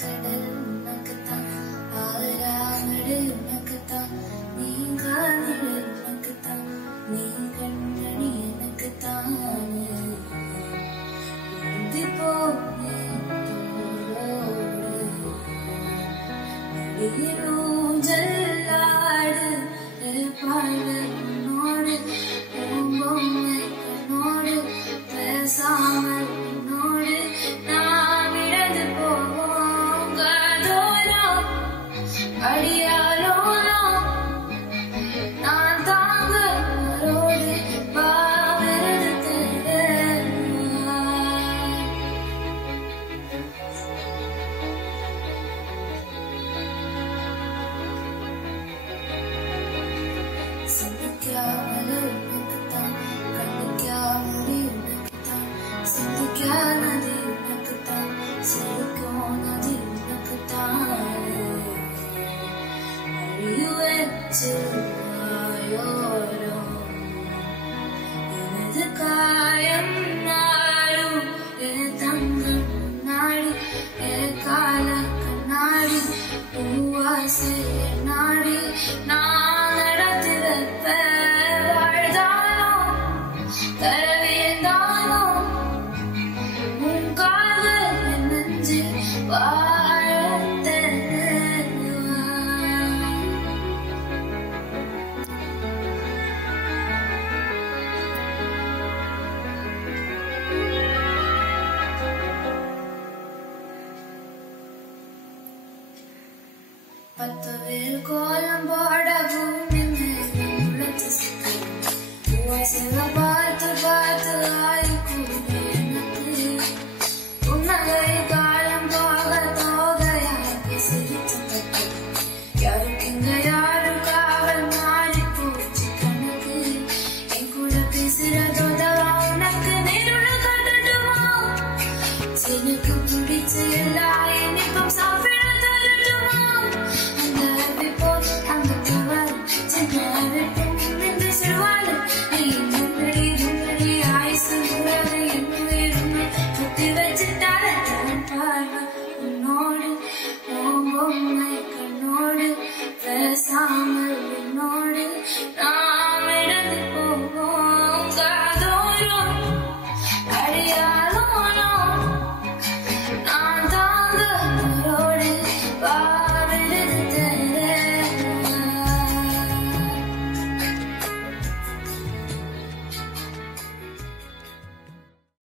கடல் உனக்குத்தான், ஆறாமடு உனக்குத்தான், நீ காதல் உனக்குத்தான், நீ கண்மணி எனக்குத்தான். உறுதி போனேன் தோளோடு, ஊஞ்சலாடு பார்வை உன்னோடு, பூம்பொம்மை கண்ணோடு, பேசாமல் உன்னோடு நாம் இழந்து போவோம். காதோரம் அடியாலோரம் நான் தாங்க அவரோடு பாவரது சிந்திக்காமல் உனக்குத்தான், கண்ணிக்காமல் உனக்குத்தான், சிந்திக்கானது உனக்குத்தான், சிரிக்கானது உனக்குத்தான். அறிவு வச்சு வாயோர